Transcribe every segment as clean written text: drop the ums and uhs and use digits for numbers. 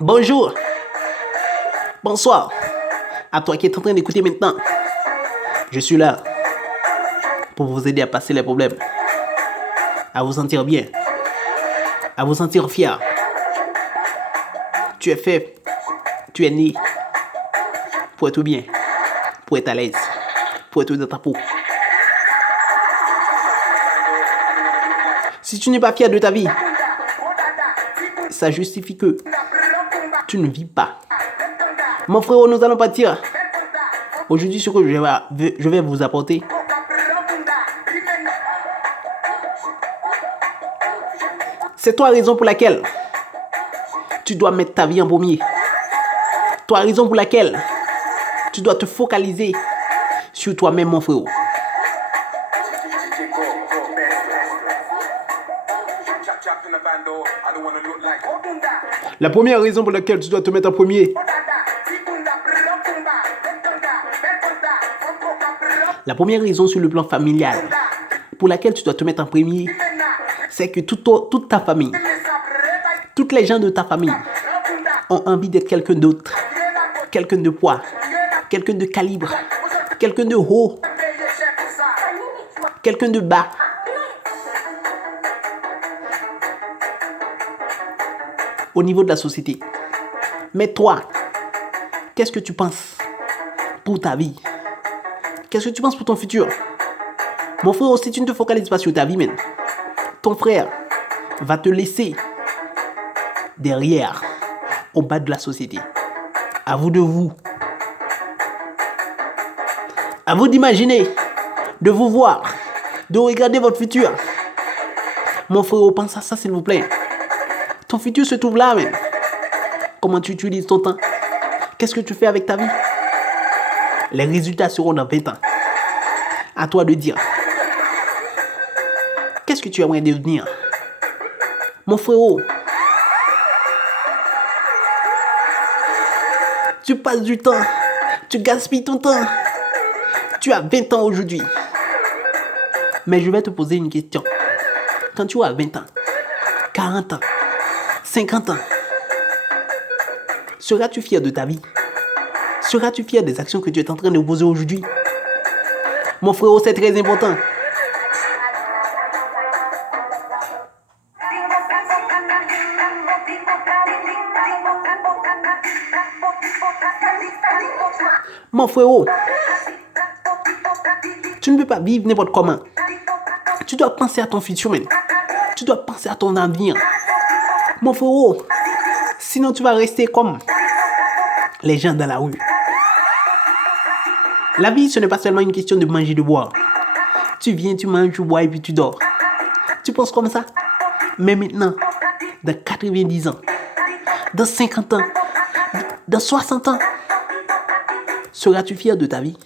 Bonjour, bonsoir, à toi qui es en train d'écouter maintenant. Je suis là pour vous aider à passer les problèmes, à vous sentir bien, à vous sentir fier. Tu es fait, tu es né pour être bien, pour être à l'aise, pour être dans ta peau. Si tu n'es pas fier de ta vie, ça justifie que tu ne vis pas. Mon frérot, nous allons partir. Aujourd'hui, ce que je vais vous apporter, c'est toi la raison pour laquelle tu dois mettre ta vie en premier. Toi la raison pour laquelle tu dois te focaliser sur toi-même, mon frérot. La première raison pour laquelle tu dois te mettre en premier, la première raison sur le plan familial pour laquelle tu dois te mettre en premier, c'est que toute ta famille, toutes les gens de ta famille ont envie d'être quelqu'un d'autre, quelqu'un de poids, quelqu'un de calibre, quelqu'un de haut, quelqu'un de bas. Au niveau de la société. Mais toi, qu'est-ce que tu penses pour ta vie? Qu'est-ce que tu penses pour ton futur? Mon frère, si tu ne te focalises pas sur ta vie, même, ton frère va te laisser derrière, au bas de la société. À vous À vous d'imaginer, de vous voir, de regarder votre futur. Mon frère, pense à ça, s'il vous plaît. Ton futur se trouve là, même. Comment tu utilises ton temps? Qu'est-ce que tu fais avec ta vie? Les résultats seront dans 20 ans. À toi de dire. Qu'est-ce que tu aimerais devenir? Mon frérot, tu passes du temps. Tu gaspilles ton temps. Tu as 20 ans aujourd'hui. Mais je vais te poser une question. Quand tu as 20 ans, 40 ans, 50 ans, seras-tu fier de ta vie? Seras-tu fier des actions que tu es en train de poser aujourd'hui? Mon frérot, c'est très important. Mon frérot, tu ne peux pas vivre n'importe comment. Tu dois penser à ton futur, man. Tu dois penser à ton avenir. Mon frérot, sinon tu vas rester comme les gens dans la rue. La vie, ce n'est pas seulement une question de manger, de boire. Tu viens, tu manges, tu bois et puis tu dors. Tu penses comme ça? Mais maintenant, dans 90 ans, dans 50 ans, dans 60 ans, seras-tu fier de ta vie?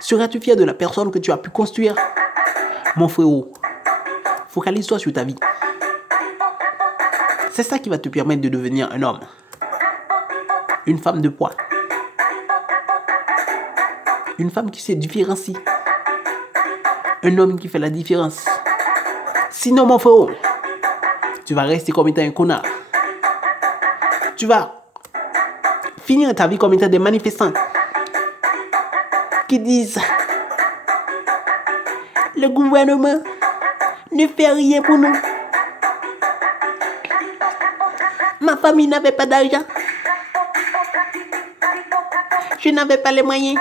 Seras-tu fier de la personne que tu as pu construire? Mon frérot, focalise-toi sur ta vie. C'est ça qui va te permettre de devenir un homme. Une femme de poids. Une femme qui se différencie. Un homme qui fait la différence. Sinon, mon frérot, tu vas rester comme étant un connard. Tu vas finir ta vie comme étant des manifestants qui disent le gouvernement ne fait rien pour nous. Ma famille n'avait pas d'argent. Je n'avais pas les moyens.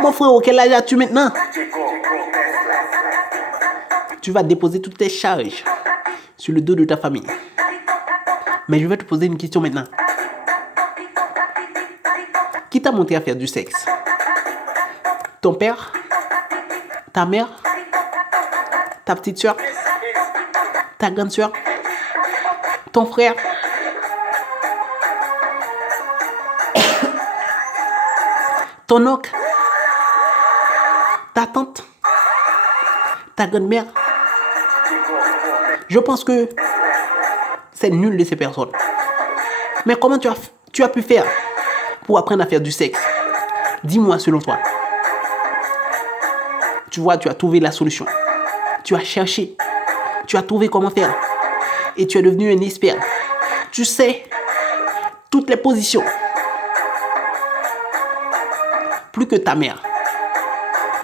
Mon frère, quel âge as-tu maintenant? Tu vas déposer toutes tes charges sur le dos de ta famille. Mais je vais te poser une question maintenant. Qui t'a montré à faire du sexe? Ton père? Ta mère? Ta petite soeur? Ta grande soeur? Ton frère? Ton oncle? Ta tante? Ta grand-mère? Je pense que c'est nul de ces personnes. Mais comment tu as pu faire pour apprendre à faire du sexe? Dis-moi selon toi. Tu vois, tu as trouvé la solution. Tu as cherché. Tu as trouvé comment faire. Et tu es devenu un expert. Tu sais toutes les positions. Plus que ta mère,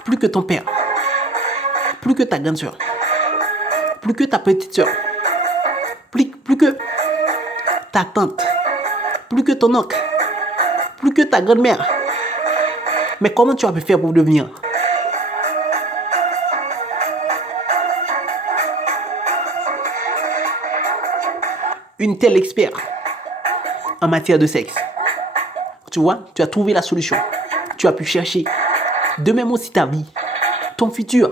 plus que ton père, plus que ta grande soeur, plus que ta petite soeur, plus que ta tante, plus que ton oncle, plus que ta grand-mère. Mais comment tu as pu faire pour devenir une telle expert en matière de sexe? Tu vois, tu as trouvé la solution. Tu as pu chercher. De même aussi ta vie, ton futur.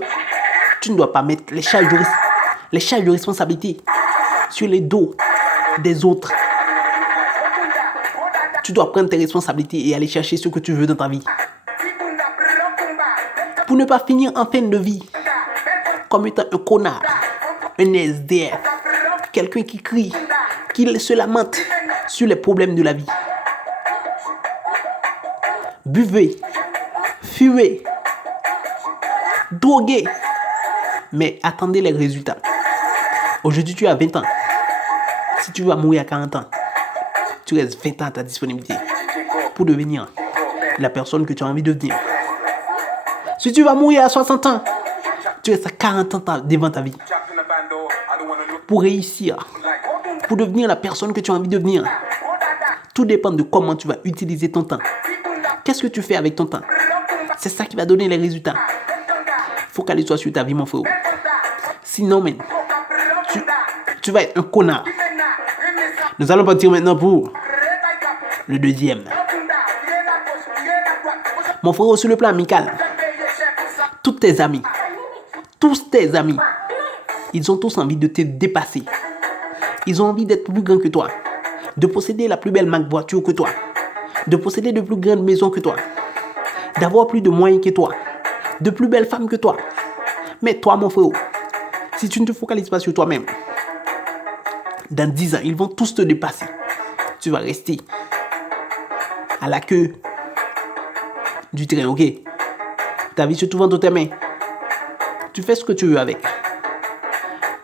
Tu ne dois pas mettre les charges de responsabilité sur les dos des autres. Tu dois prendre tes responsabilités et aller chercher ce que tu veux dans ta vie. Pour ne pas finir en fin de vie comme étant un connard, un SDF, quelqu'un qui crie, qui se lamente sur les problèmes de la vie. Buvez, fumez, droguez, mais attendez les résultats. Aujourd'hui, tu as 20 ans. Si tu vas mourir à 40 ans, tu restes 20 ans à ta disponibilité pour devenir la personne que tu as envie de devenir. Si tu vas mourir à 60 ans, tu restes à 40 ans devant ta vie pour réussir, pour devenir la personne que tu as envie de devenir. Tout dépend de comment tu vas utiliser ton temps. Qu'est-ce que tu fais avec ton temps? C'est ça qui va donner les résultats. Focalise-toi sur ta vie, mon frère. Sinon, man, tu vas être un connard. Nous allons partir maintenant pour le deuxième. Mon frère, sur le plan amical, tous tes amis, ils ont tous envie de te dépasser. Ils ont envie d'être plus grands que toi, de posséder la plus belle marque voiture que toi, de posséder de plus grandes maisons que toi, d'avoir plus de moyens que toi, de plus belles femmes que toi. Mais toi, mon frère, si tu ne te focalises pas sur toi-même, dans 10 ans, ils vont tous te dépasser. Tu vas rester à la queue du train, ok? Ta vie se trouve entre tes mains. Tu fais ce que tu veux avec.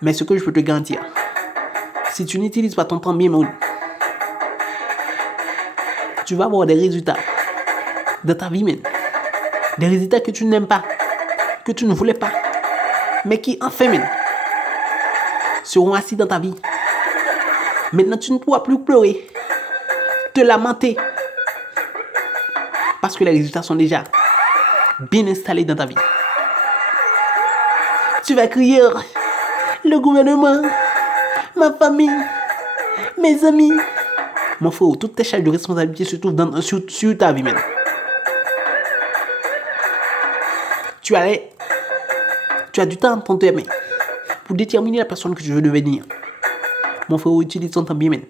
Mais ce que je peux te garantir, si tu n'utilises pas ton temps bien, tu vas avoir des résultats dans ta vie, man. Des résultats que tu n'aimes pas, que tu ne voulais pas, mais qui, enfin, man, seront assis dans ta vie. Maintenant, tu ne pourras plus pleurer, te lamenter, parce que les résultats sont déjà bien installés dans ta vie. Tu vas crier, le gouvernement, ma famille, mes amis. Mon frère, toutes tes charges de responsabilité se trouvent sur ta vie, même. Tu as du temps entre tes mains pour déterminer la personne que tu veux devenir. Mon frère, utilise ton temps bien, man.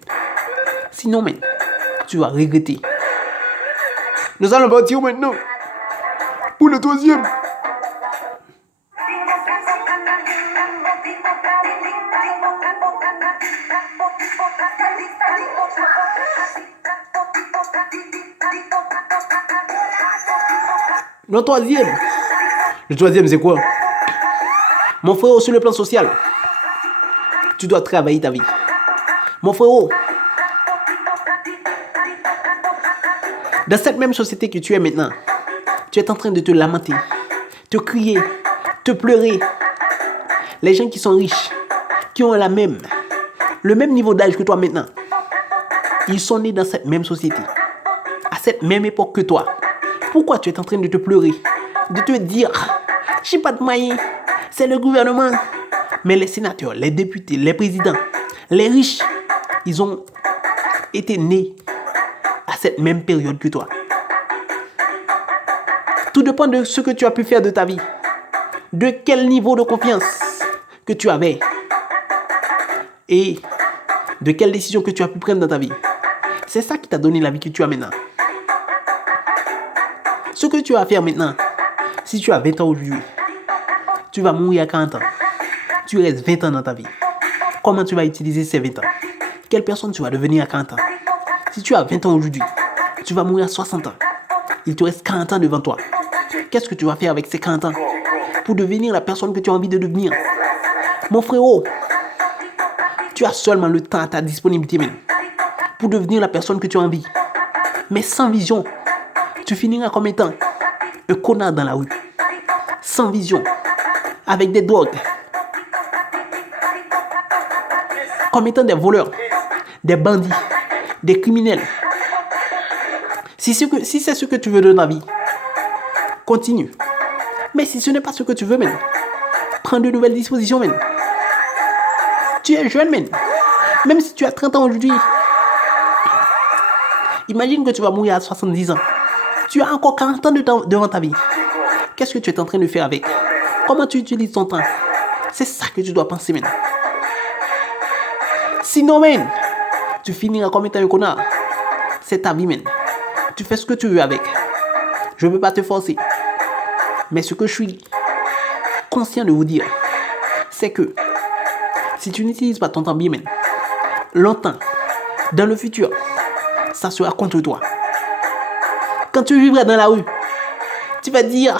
Sinon, man, tu vas regretter. Nous allons partir maintenant pour le troisième. Le troisième, c'est quoi? Mon frère, sur le plan social, tu dois travailler ta vie. Mon frère, dans cette même société que tu es maintenant, tu es en train de te lamenter, te crier, te pleurer. Les gens qui sont riches, qui ont le même niveau d'âge que toi maintenant, ils sont nés dans cette même société, à cette même époque que toi. Pourquoi tu es en train de te pleurer, de te dire, j'ai pas de moyens, c'est le gouvernement. Mais les sénateurs, les députés, les présidents, les riches, ils ont été nés à cette même période que toi. Tout dépend de ce que tu as pu faire de ta vie, de quel niveau de confiance que tu avais et de quelles décisions que tu as pu prendre dans ta vie. C'est ça qui t'a donné la vie que tu as maintenant. Ce que tu vas faire maintenant, si tu as 20 ans aujourd'hui, tu vas mourir à 40 ans. Tu restes 20 ans dans ta vie. Comment tu vas utiliser ces 20 ans? Quelle personne tu vas devenir à 40 ans? Si tu as 20 ans aujourd'hui, tu vas mourir à 60 ans. Il te reste 40 ans devant toi. Qu'est-ce que tu vas faire avec ces 40 ans pour devenir la personne que tu as envie de devenir? Mon frérot, tu as seulement le temps à ta disponibilité même. pour devenir la personne que tu as envie. Mais sans vision, tu finiras comme étant un connard dans la rue. Sans vision, avec des drogues, comme étant des voleurs, des bandits, des criminels. Si c'est ce que tu veux de ta vie, continue. Mais si ce n'est pas ce que tu veux, man, prends de nouvelles dispositions, man. Tu es jeune, man. Même si tu as 30 ans aujourd'hui, imagine que tu vas mourir à 70 ans. Tu as encore 40 ans devant ta vie. Qu'est-ce que tu es en train de faire avec? Comment tu utilises ton temps? C'est ça que tu dois penser, man. Sinon, man, tu finiras comme étant un connard. C'est ta vie, man. Tu fais ce que tu veux avec. Je ne veux pas te forcer. Mais ce que je suis conscient de vous dire, c'est que si tu n'utilises pas ton temps bien, man, longtemps, dans le futur, ça sera contre toi. Quand tu vivras dans la rue, tu vas dire: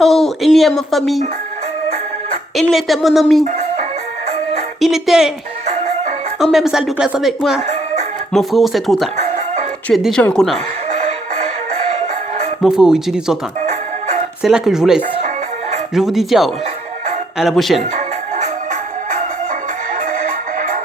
oh, il y a ma famille. Il était mon ami. Il était en même salle de classe avec moi. Mon frère, c'est trop tard. Tu es déjà un connard. Mon frère, utilise ton temps. C'est là que je vous laisse. Je vous dis ciao. À la prochaine.